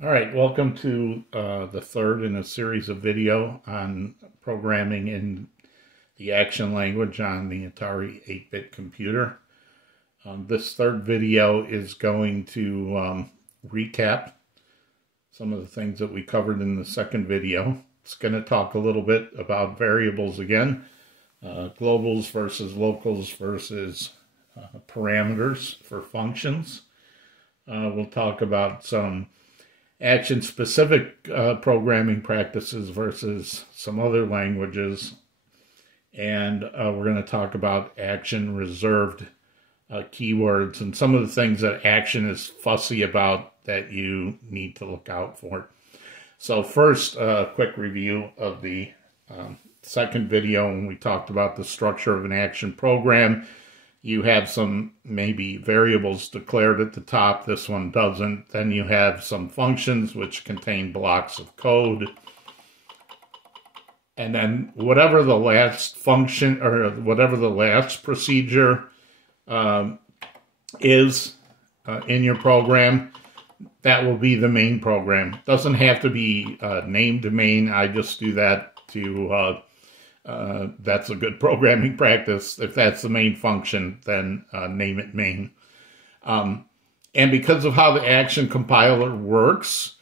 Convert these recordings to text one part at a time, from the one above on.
All right, welcome to the third in a series of video on programming in the action language on the Atari 8-bit computer. This third video is going to recap some of the things that we covered in the second video. It's going to talk a little bit about variables again, globals versus locals versus parameters for functions. We'll talk about some action-specific programming practices versus some other languages. And we're going to talk about action-reserved keywords and some of the things that action is fussy about that you need to look out for. So first, a quick review of the second video when we talked about the structure of an action program. You have some maybe variables declared at the top. This one doesn't. Then you have some functions which contain blocks of code. And then whatever the last function or whatever the last procedure is in your program, that will be the main program. Doesn't have to be named main. I just do that to that's a good programming practice. If that's the main function, then name it main. And because of how the action compiler works,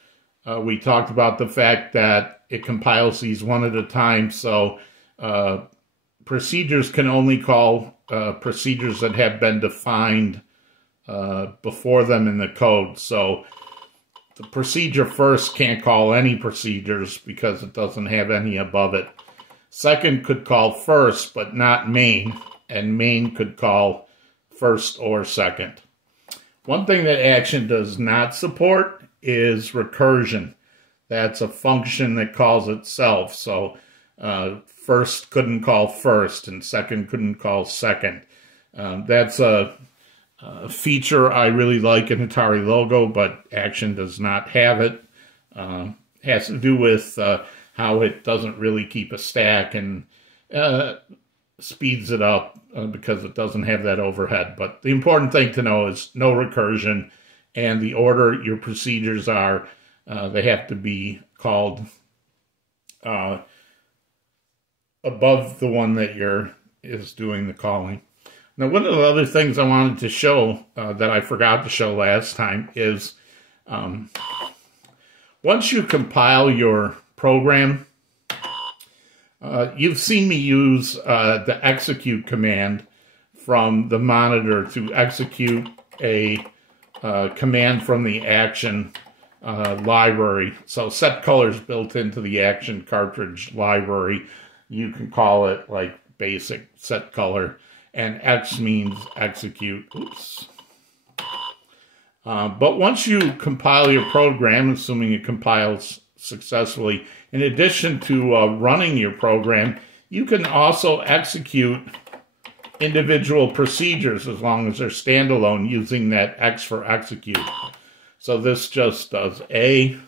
we talked about the fact that it compiles these one at a time. So procedures can only call procedures that have been defined before them in the code. So the procedure first can't call any procedures because it doesn't have any above it. Second could call first, but not main, and main could call first or second. One thing that action does not support is recursion. That's a function that calls itself. So first couldn't call first, and second couldn't call second. That's a feature I really like in Atari Logo, but action does not have it. Has to do with how it doesn't really keep a stack and speeds it up because it doesn't have that overhead. But the important thing to know is no recursion, and the order your procedures are, they have to be called above the one that is doing the calling. Now, one of the other things I wanted to show that I forgot to show last time is once you compile your program, you've seen me use the execute command from the monitor to execute a command from the action library. So set colors built into the action cartridge library. You can call it like basic set color, and X means execute. Oops. But once you compile your program, assuming it compiles successfully, in addition to running your program, you can also execute individual procedures as long as they're standalone using that X for execute. So this just does A.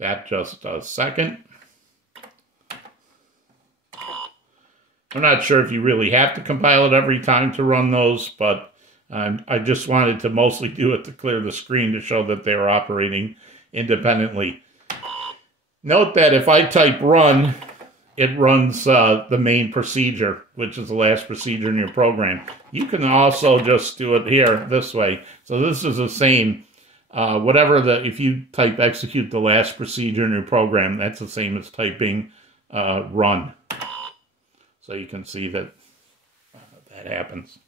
That just does second. I'm not sure if you really have to compile it every time to run those, but I just wanted to mostly do it to clear the screen to show that they are operating independently. Note that if I type run, it runs the main procedure, which is the last procedure in your program. You can also just do it here this way. So this is the same. If you type execute the last procedure in your program, that's the same as typing run. So you can see that that happens.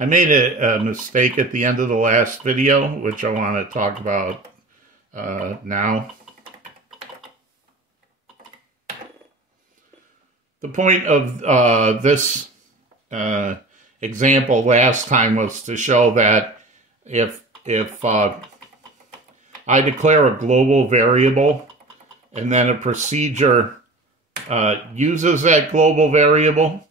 I made a mistake at the end of the last video, which I want to talk about now. The point of this example last time was to show that if I declare a global variable and then a procedure uses that global variable.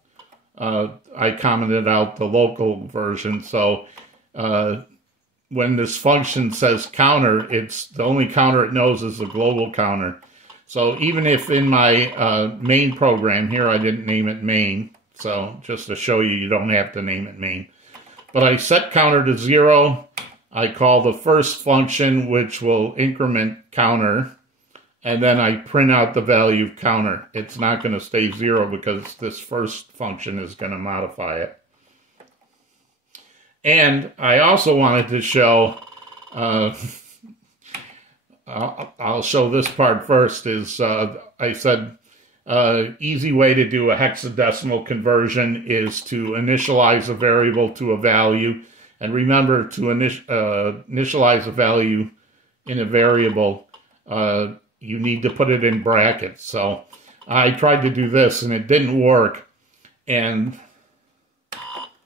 I commented out the local version, so when this function says counter, it's the only counter it knows is the global counter. So even if in my main program here, I didn't name it main, so just to show you, you don't have to name it main. But I set counter to 0. I call the first function, which will increment counter, and then I print out the value of counter. It's not going to stay 0 because this first function is going to modify it. And I also wanted to show, I'll show this part first, is I said easy way to do a hexadecimal conversion is to initialize a variable to a value. And remember, to initialize a value in a variable, you need to put it in brackets. So I tried to do this and it didn't work. And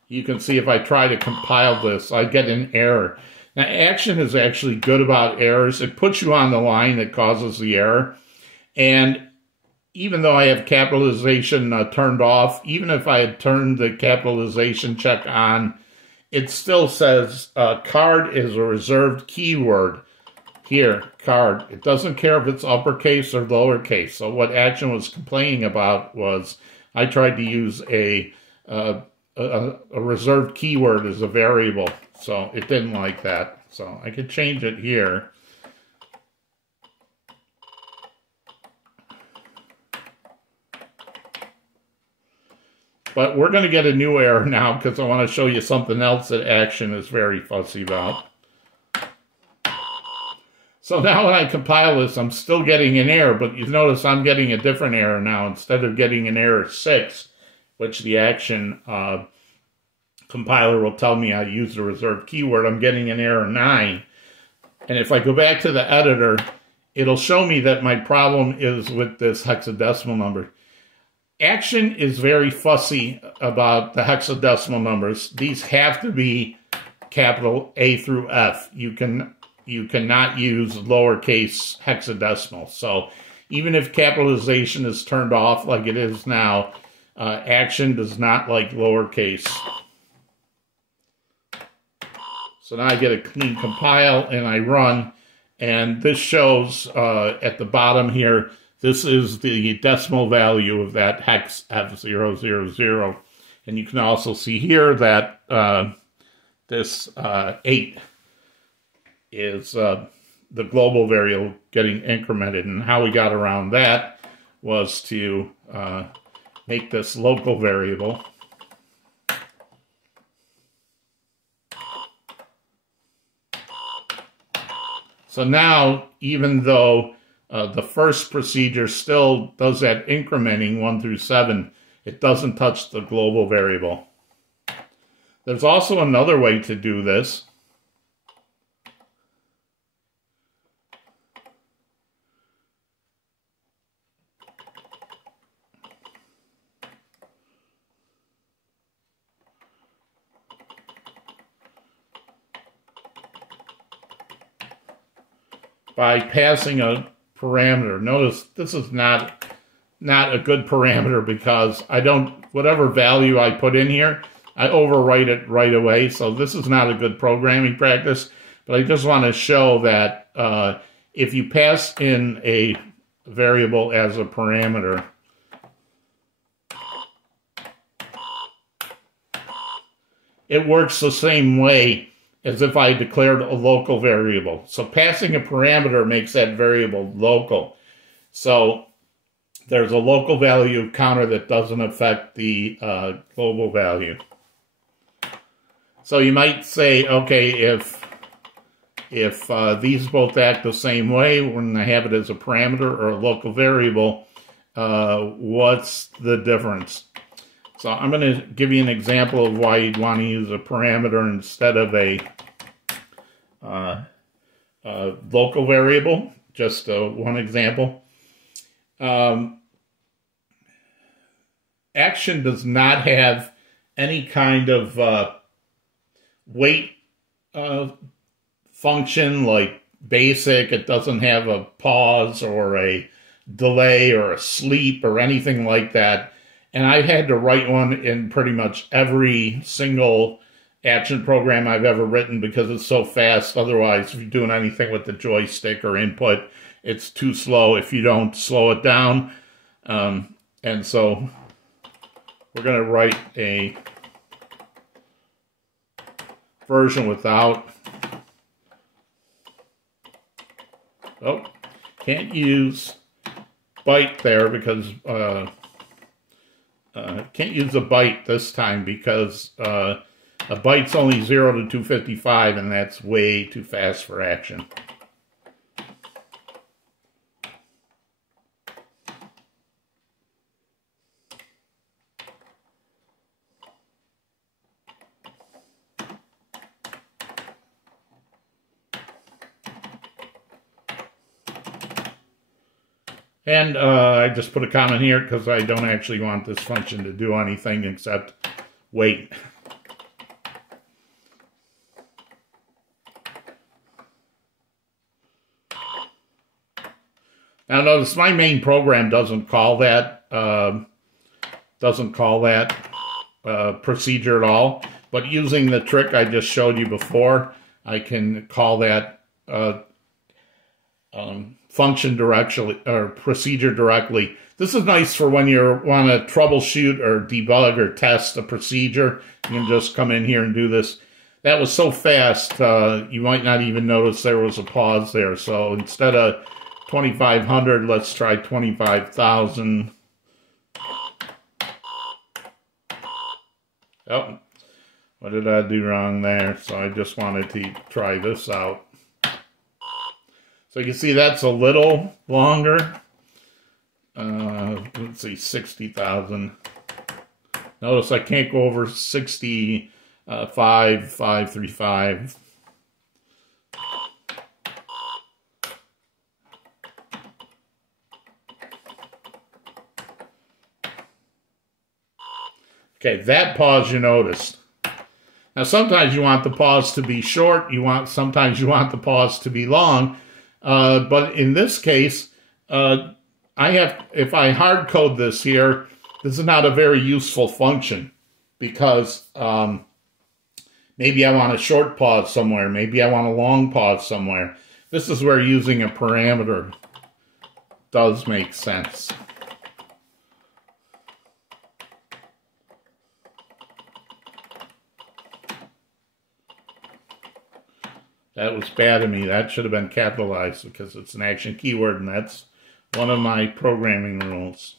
you can see if I try to compile this, I get an error. Now, Action is actually good about errors. It puts you on the line that causes the error. And even though I have capitalization turned off, even if I had turned the capitalization check on, it still says card is a reserved keyword. Here, card. It doesn't care if it's uppercase or lowercase. So what Action was complaining about was I tried to use a reserved keyword as a variable. So it didn't like that. So I could change it here. But we're going to get a new error now because I want to show you something else that Action is very fussy about. So now when I compile this, I'm still getting an error, but you notice I'm getting a different error now. Instead of getting an error 6, which the Action compiler will tell me I used a reserved keyword, I'm getting an error 9. And if I go back to the editor, it'll show me that my problem is with this hexadecimal number. Action is very fussy about the hexadecimal numbers. These have to be capital A through F. You cannot use lowercase hexadecimal. So even if capitalization is turned off like it is now, Action does not like lowercase. So now I get a clean compile and I run, and this shows at the bottom here, this is the decimal value of that hex F000. And you can also see here that this 8 is the global variable getting incremented. And how we got around that was to make this local variable. So now, even though the first procedure still does that incrementing 1 through 7, it doesn't touch the global variable. There's also another way to do this. By passing a parameter. Notice this is not a good parameter because whatever value I put in here, I overwrite it right away. So this is not a good programming practice, but I just want to show that if you pass in a variable as a parameter, it works the same way as if I declared a local variable. So passing a parameter makes that variable local. So there's a local value of counter that doesn't affect the global value. So you might say, okay, if these both act the same way, when I have it as a parameter or a local variable, what's the difference? So I'm going to give you an example of why you'd want to use a parameter instead of a local variable. Just one example. Action does not have any kind of wait function like basic. It doesn't have a pause or a delay or a sleep or anything like that. And I've had to write one in pretty much every single action program I've ever written because it's so fast. Otherwise, if you're doing anything with the joystick or input, it's too slow if you don't slow it down. And so we're going to write a version without. Oh, can't use byte there because can't use a byte this time because a byte's only 0 to 255, and that's way too fast for action. And I just put a comment here because I don't actually want this function to do anything except wait. Now notice my main program doesn't call that procedure at all. But using the trick I just showed you before, I can call that function directly or procedure directly. This is nice for when you want to troubleshoot or debug or test a procedure. You can just come in here and do this. That was so fast, you might not even notice there was a pause there. So instead of 2,500, let's try 25,000. Oh, what did I do wrong there? So I just wanted to try this out. So you can see that's a little longer. Let's see, 60,000. Notice I can't go over 65,535. Okay, that pause you noticed. Now sometimes you want the pause to be short. Sometimes you want the pause to be long. But in this case, if I hard code this here, this is not a very useful function because maybe I want a short pause somewhere. Maybe I want a long pause somewhere. This is where using a parameter does make sense. That was bad of me. That should have been capitalized because it's an action keyword, and that's one of my programming rules.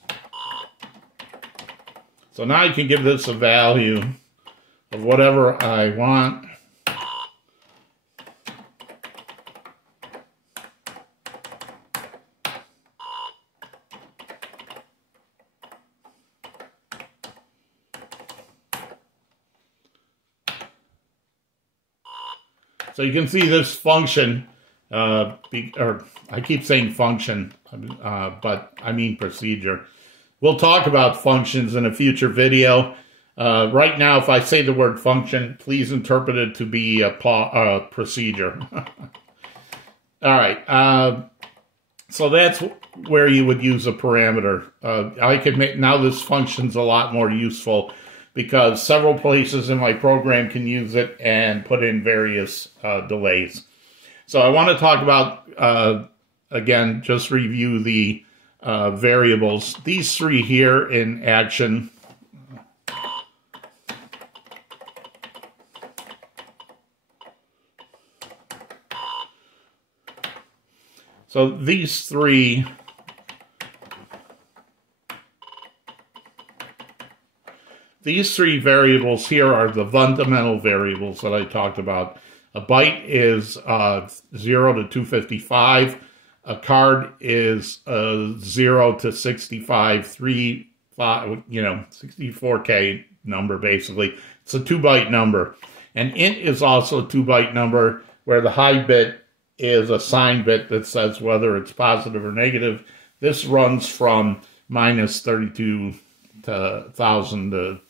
So now I can give this a value of whatever I want. So you can see this function, or I keep saying function, but I mean procedure. We'll talk about functions in a future video. Right now, if I say the word function, please interpret it to be a procedure. All right, so that's where you would use a parameter. I can make, now this function's a lot more useful because several places in my program can use it and put in various delays. So I want to talk about, again, just review the variables. These three here in action. So these three variables here are the fundamental variables that I talked about. A byte is 0 to 255. A card is 0 to 65, 64K number basically. It's a 2-byte number. An int is also a 2-byte number where the high bit is a sign bit that says whether it's positive or negative. This runs from minus 32,000 to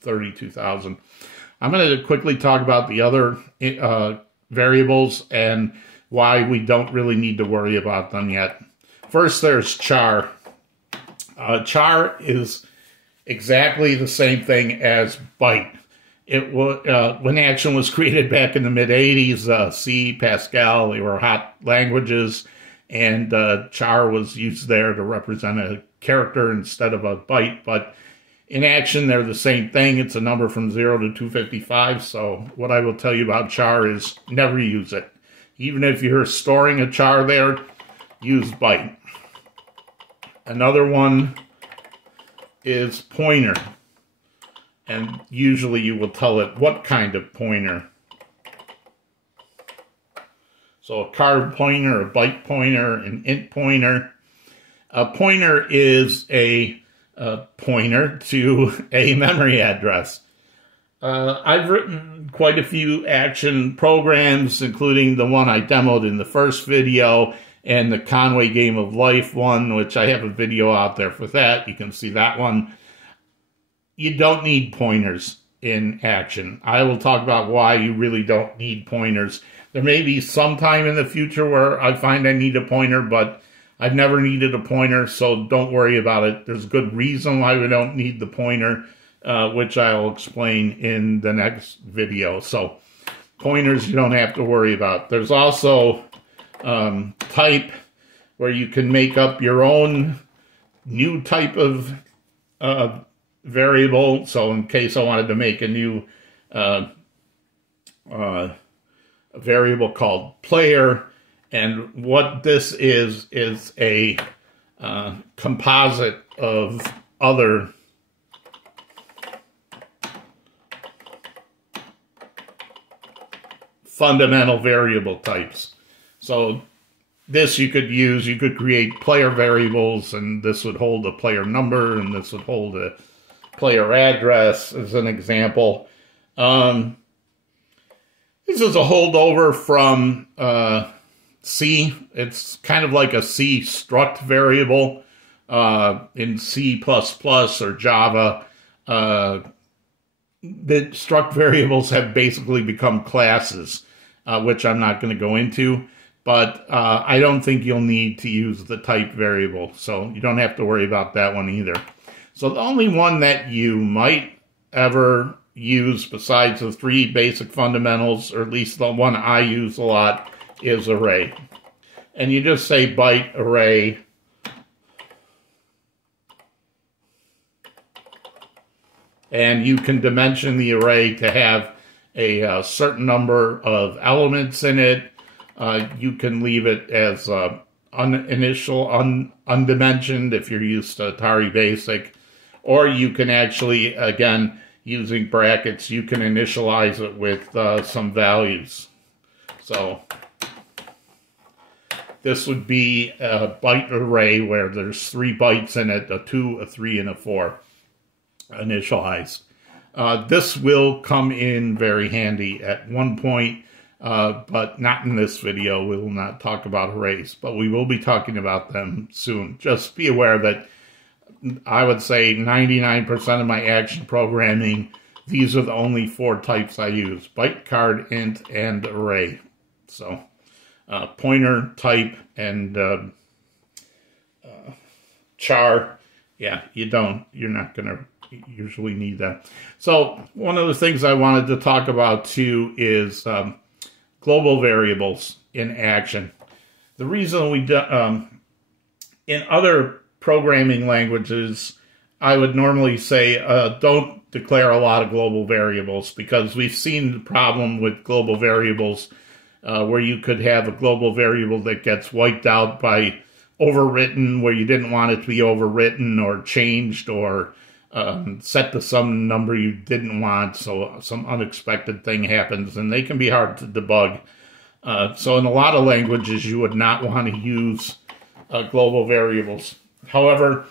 32,000. I'm going to quickly talk about the other variables and why we don't really need to worry about them yet. first there's Char. Char is exactly the same thing as byte. It was when Action was created back in the mid-'80s, C, Pascal, they were hot languages, and Char was used there to represent a character instead of a byte. But in Action, they're the same thing. It's a number from 0 to 255. So what I will tell you about Char is never use it. Even if you're storing a Char there, use byte. Another one is pointer. And usually you will tell it what kind of pointer. So a card pointer, a byte pointer, an int pointer. A pointer is a pointer to a memory address. I've written quite a few Action programs, including the one I demoed in the first video, and the Conway Game of Life one, which I have a video out there for that. You can see that one. You don't need pointers in Action. I will talk about why you really don't need pointers. There may be some time in the future where I find I need a pointer, but I've never needed a pointer, so don't worry about it. There's a good reason why we don't need the pointer, which I'll explain in the next video. So pointers you don't have to worry about. There's also type, where you can make up your own new type of variable. So in case I wanted to make a new variable called player, and what this is a composite of other fundamental variable types. So this you could use, you could create player variables, and this would hold a player number, and this would hold a player address as an example. This is a holdover from C. It's kind of like a C struct variable in C++ or Java. The struct variables have basically become classes, which I'm not going to go into. But I don't think you'll need to use the type variable, so you don't have to worry about that one either. So the only one that you might ever use besides the three basic fundamentals, or at least the one I use a lot, is array. And you just say byte array. And you can dimension the array to have a certain number of elements in it. You can leave it as undimensioned if you're used to Atari Basic. Or you can actually, again, using brackets, you can initialize it with some values. So this would be a byte array where there's 3 bytes in it, a 2, a 3, and a 4 initialized. This will come in very handy at one point, but not in this video. We will not talk about arrays, but we will be talking about them soon. Just be aware that I would say 99% of my Action programming, these are the only 4 types I use: byte, card, int, and array. So pointer, type, and char, yeah, you're not going to usually need that. So one of the things I wanted to talk about too is global variables in Action. The reason we do, in other programming languages, I would normally say don't declare a lot of global variables, because we've seen the problem with global variables where you could have a global variable that gets wiped out by overwritten where you didn't want it to be overwritten, or changed, or set to some number you didn't want, so some unexpected thing happens, and they can be hard to debug. So in a lot of languages, you would not want to use global variables. However,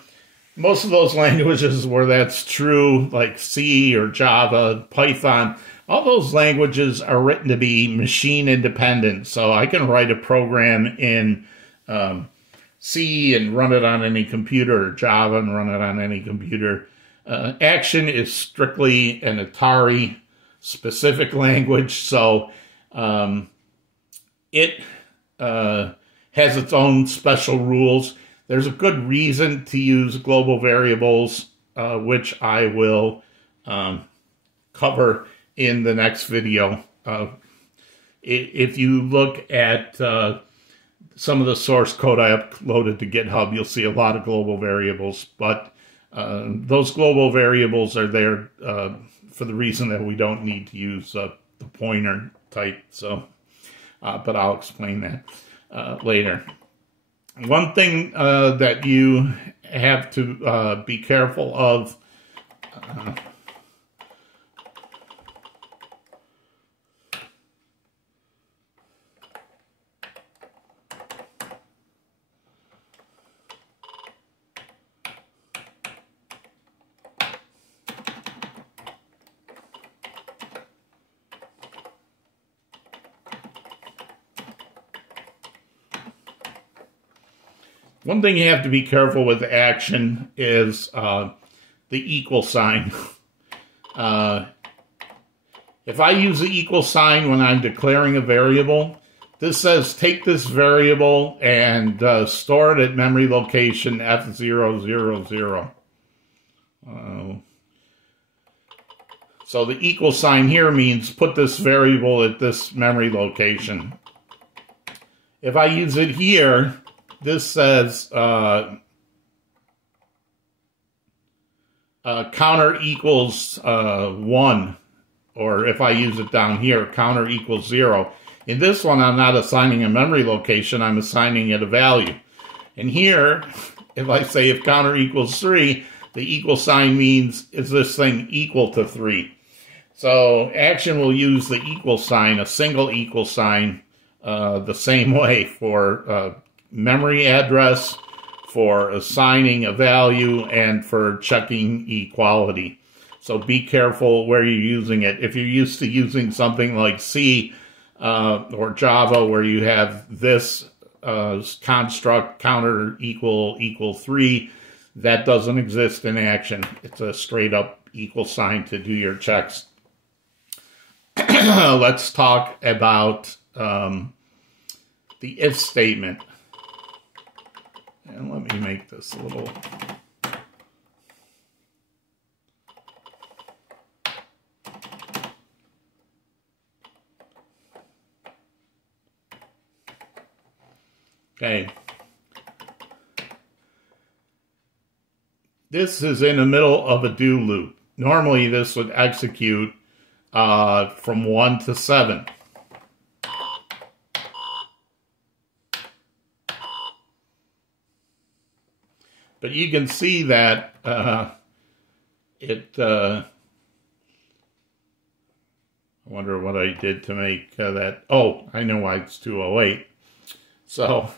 most of those languages where that's true, like C or Java, Python, all those languages are written to be machine independent. So I can write a program in C and run it on any computer, or Java and run it on any computer. Action is strictly an Atari specific language, so it has its own special rules. There's a good reason to use global variables, which I will cover in the next video. If you look at some of the source code I uploaded to GitHub, you'll see a lot of global variables, but those global variables are there for the reason that we don't need to use the pointer type. So, but I'll explain that later. One thing that you have to be careful of one thing you have to be careful with action is the equal sign. If I use the equal sign when I'm declaring a variable, this says take this variable and store it at memory location F000. So the equal sign here means put this variable at this memory location. If I use it here, this says counter equals 1, or if I use it down here, counter equals 0. In this one, I'm not assigning a memory location, I'm assigning it a value. And here, if I say if counter equals 3, the equal sign means is this thing equal to 3. So action will use the equal sign, a single equal sign, the same way for memory address, for assigning a value, and for checking equality. So be careful where you're using it. If you're used to using something like C or Java, where you have this construct counter equal 3, that doesn't exist in action. It's a straight up equal sign to do your checks. Let's talk about the if statement. And let me make this a little... Okay. This is in the middle of a do loop. Normally this would execute from 1 to 7. But you can see that I wonder what I did to make that. Oh, I know why it's 208. So,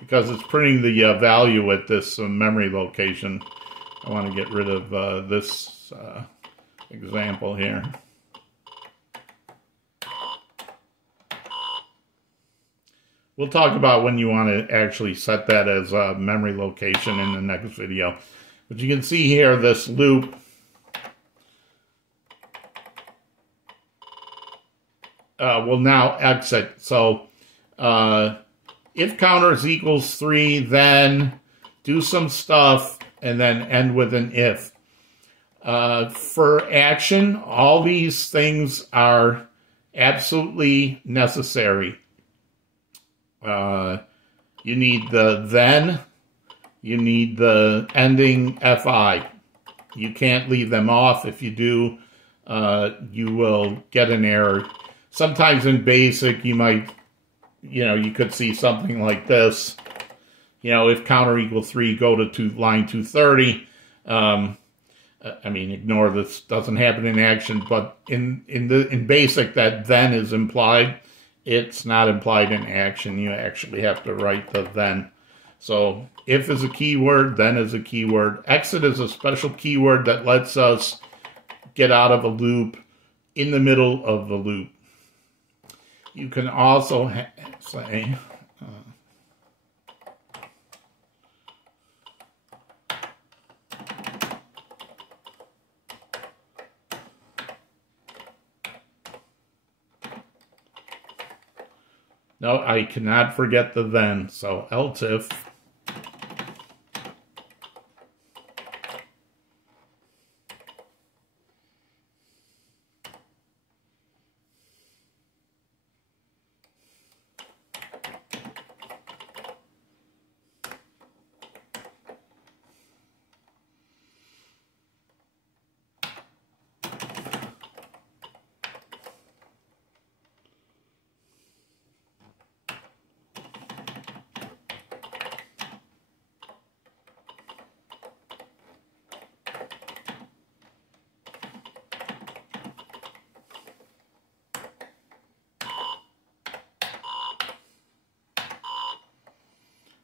because it's printing the value at this memory location, I want to get rid of this example here. We'll talk about when you want to actually set that as a memory location in the next video. But you can see here this loop will now exit. So if counters equals 3, then do some stuff and then end with an if. For action, all these things are absolutely necessary. You need the then, you need the ending FI. You can't leave them off. If you do, you will get an error. Sometimes in BASIC, you might, you could see something like this. If counter equals 3, go to line 230. I mean, ignore this, doesn't happen in action, but in BASIC, that then is implied. It's not implied in action. You actually have to write the then. So if is a keyword, then is a keyword. Exit is a special keyword that lets us get out of a loop in the middle of the loop. You can also say... No, I cannot forget the then. So else if.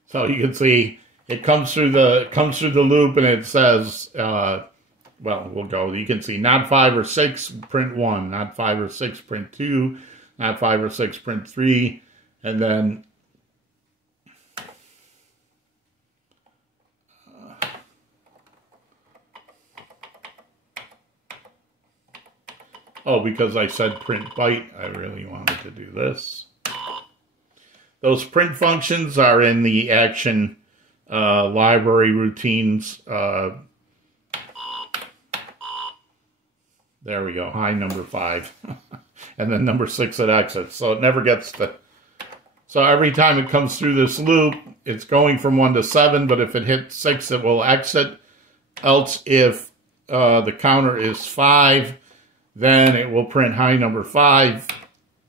So you can see it comes through the loop, and it says, well, we'll go. You can see not 5 or 6, print 1. Not 5 or 6, print 2. Not 5 or 6, print 3. And then oh, because I said print byte, I really wanted to do this. Those print functions are in the action library routines. There we go, high number 5. And then number 6 at exit. So it never gets to... So every time it comes through this loop, it's going from 1 to 7, but if it hits 6, it will exit. Else, if the counter is 5, then it will print high number 5.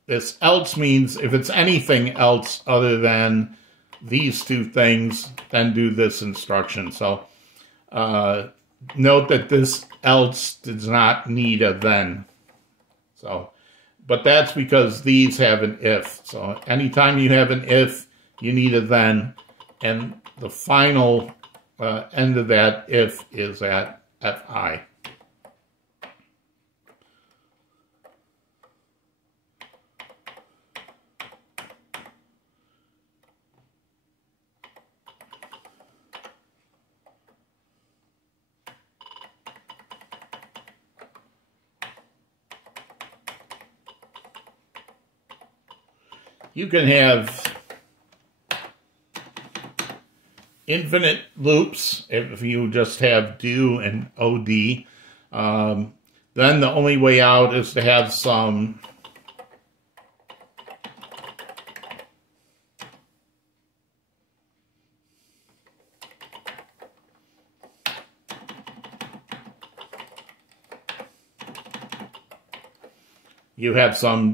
This else means if it's anything else other than these two things, then do this instruction. So note that this else does not need a then. So, but that's because these have an if. So anytime you have an if, you need a then. And the final end of that if is at fi. You can have infinite loops if you just have do and OD. Then the only way out is to have some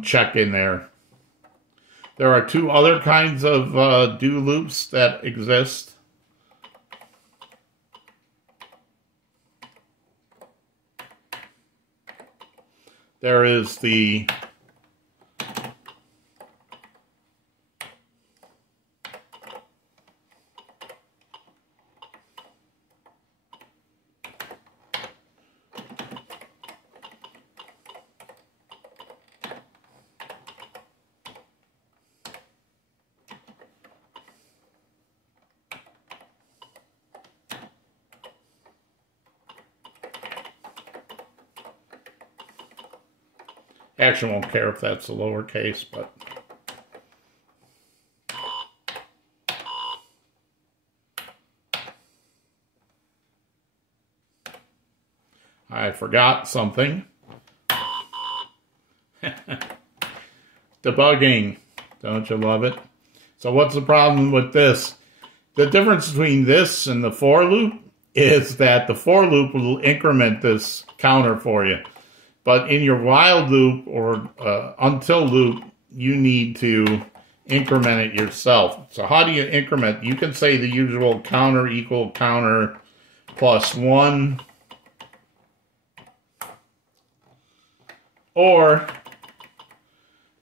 check in there. There are two other kinds of do loops that exist. There is the Action won't care if that's a lowercase, but I forgot something. Debugging. Don't you love it? So what's the problem with this? The difference between this and the for loop is that the for loop will increment this counter for you. But in your while loop or until loop, you need to increment it yourself. So how do you increment? You can say the usual counter equal counter plus 1. Or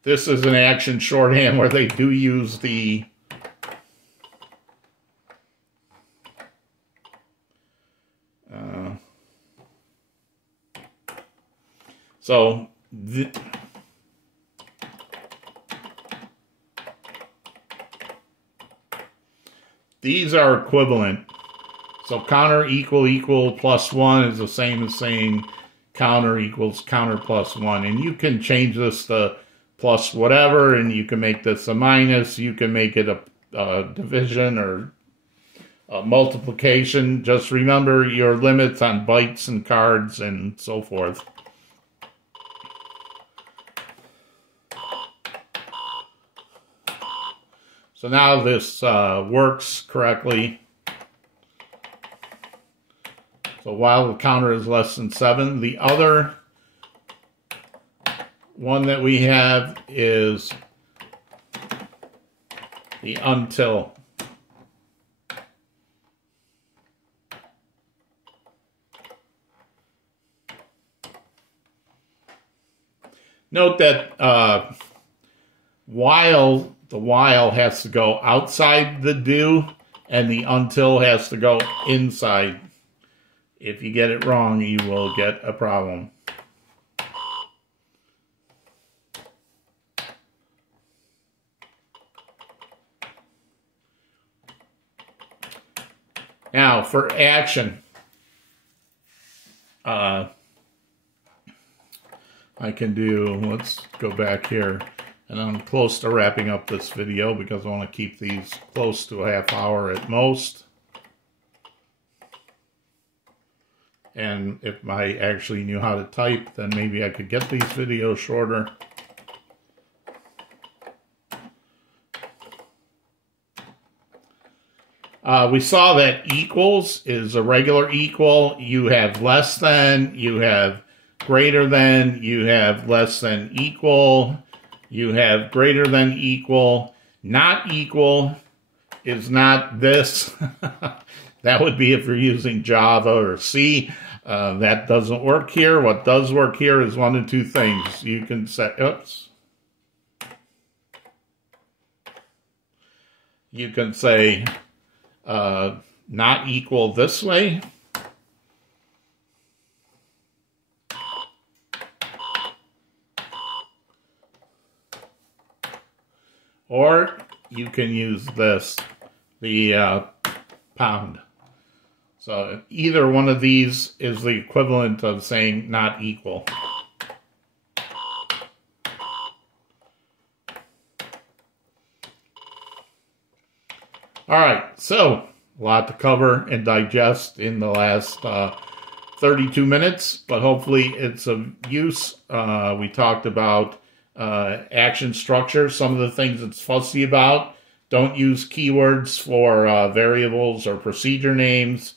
this is an action shorthand where they do use the so these are equivalent. So counter equal plus 1 is the same as saying counter equals counter plus 1. And you can change this to plus whatever, and you can make this a minus. You can make it a division or a multiplication. Just remember your limits on bytes and cards and so forth. So now this works correctly. So while the counter is less than 7, the other one that we have is the until. Note that the while has to go outside the do, and the until has to go inside. If you get it wrong, you will get a problem. Now, for action, I can do, let's go back here, and I'm close to wrapping up this video because I want to keep these close to a half hour at most. And if I actually knew how to type, then maybe I could get these videos shorter. We saw that equals is a regular equal. You have less than, you have greater than, you have less than equal, you have greater than equal. Not equal is not this. That would be if you're using Java or C. That doesn't work here. What does work here is one of two things. You can say, oops. You can say not equal this way. Or you can use this, the pound. So either one of these is the equivalent of saying not equal. All right, so a lot to cover and digest in the last 32 minutes, but hopefully it's of use. We talked about action structure, some of the things it's fussy about. Don't use keywords for variables or procedure names.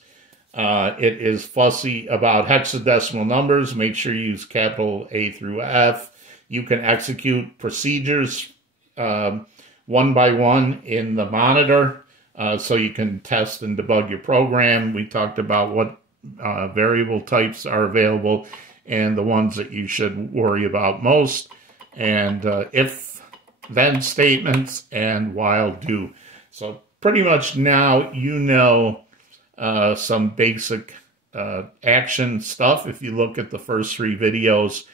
It is fussy about hexadecimal numbers. Make sure you use capital A through F. You can execute procedures one by one in the monitor, so you can test and debug your program. We talked about what variable types are available and the ones that you should worry about most, and if-then statements and while do. So pretty much now you know some basic action stuff if you look at the first 3 videos.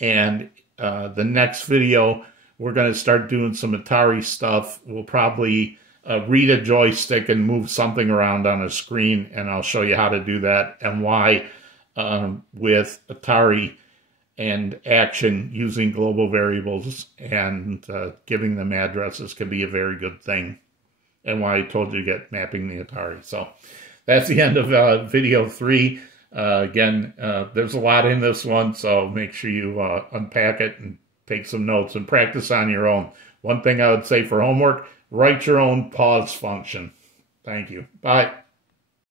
And the next video, we're going to start doing some Atari stuff. We'll probably read a joystick and move something around on a screen, and I'll show you how to do that and why with Atari and action using global variables and giving them addresses can be a very good thing, and why I told you to get mapping the Atari. So that's the end of video 3. Again, there's a lot in this one, so make sure you unpack it and take some notes and practice on your own. One thing I would say for homework, write your own pause function. Thank you. Bye.